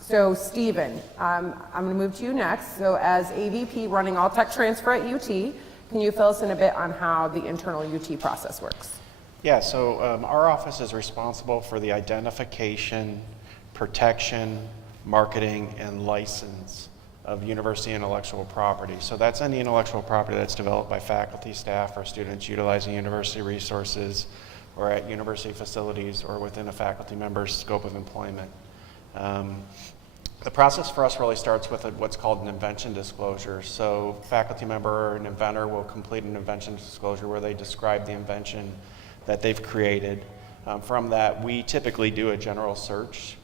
So Stephen, I'm going to move to you next. So as AVP running all tech transfer at UT, can you fill us in a bit on how the internal UT process works? Yeah, so our office is responsible for the identification, protection, marketing, and license of university intellectual property. So that's any intellectual property that's developed by faculty, staff, or students utilizing university resources or at university facilities or within a faculty member's scope of employment. The process for us really starts with what's called an invention disclosure. So faculty member or an inventor will complete an invention disclosure where they describe the invention that they've created. From that, we typically do a general search.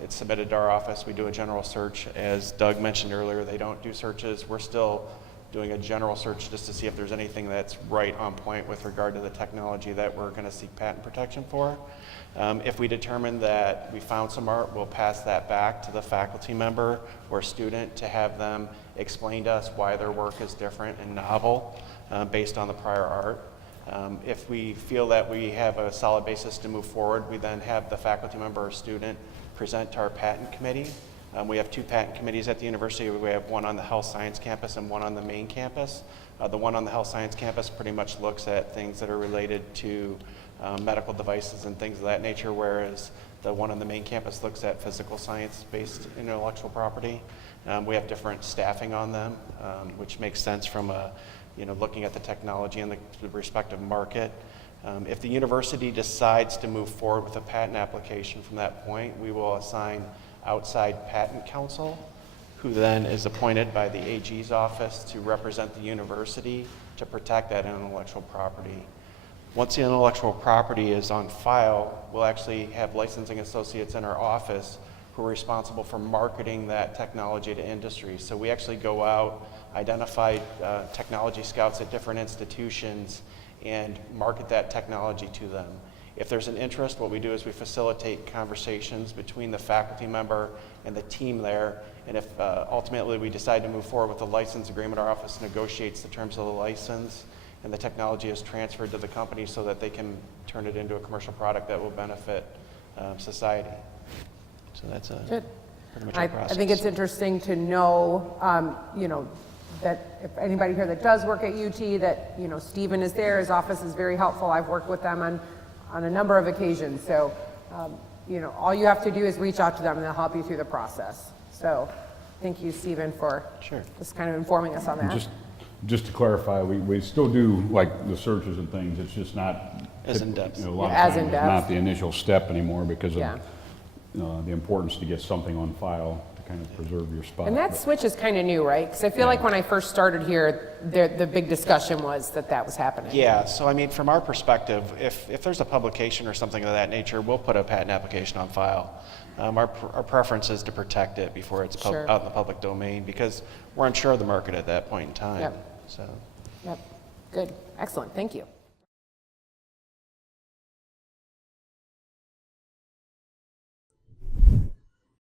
It's submitted to our office. We do a general search. As Doug mentioned earlier, they don't do searches. We're still doing a general search just to see if there's anything that's right on point with regard to the technology that we're going to seek patent protection for. If we determine that we found some art, we'll pass that back to the faculty member or student to have them explain to us why their work is different and novel based on the prior art. If we feel that we have a solid basis to move forward, we then have the faculty member or student present to our patent committee. We have two patent committees at the university. We have one on the health science campus and one on the main campus. The one on the health science campus pretty much looks at things that are related to medical devices and things of that nature, whereas the one on the main campus looks at physical science-based intellectual property. We have different staffing on them, which makes sense from looking at the technology and the respective market. If the university decides to move forward with a patent application from that point, we will assign outside patent counsel, who then is appointed by the AG's office to represent the university to protect that intellectual property. Once the intellectual property is on file, we'll actually have licensing associates in our office who are responsible for marketing that technology to industry. So we actually go out, identify technology scouts at different institutions, and market that technology to them. If there's an interest, what we do is we facilitate conversations between the faculty member and the team there, and if ultimately we decide to move forward with the license agreement, our office negotiates the terms of the license, and the technology is transferred to the company so that they can turn it into a commercial product that will benefit society. So that's pretty much our process. I think it's interesting to know, that if anybody here that does work at UT, that, Stephen is there, his office is very helpful. I've worked with them on a number of occasions. So, all you have to do is reach out to them and they'll help you through the process. So, thank you, Stephen, for just kind of informing us on that. Just to clarify, we still do like the searches and things. It's just not as in depth. A lot of times it's not the initial step anymore because of the importance to get something on file to kind of preserve your spot. And that switch is kind of new, right? Because I feel like when I first started here, the big discussion was that was happening. Yeah, so I mean, from our perspective, if there's a publication or something of that nature, we'll put a patent application on file. Our preference is to protect it before it's out in the public domain because we're unsure of the market at that point in time. Yep. So. Yep. Good. Excellent. Thank you.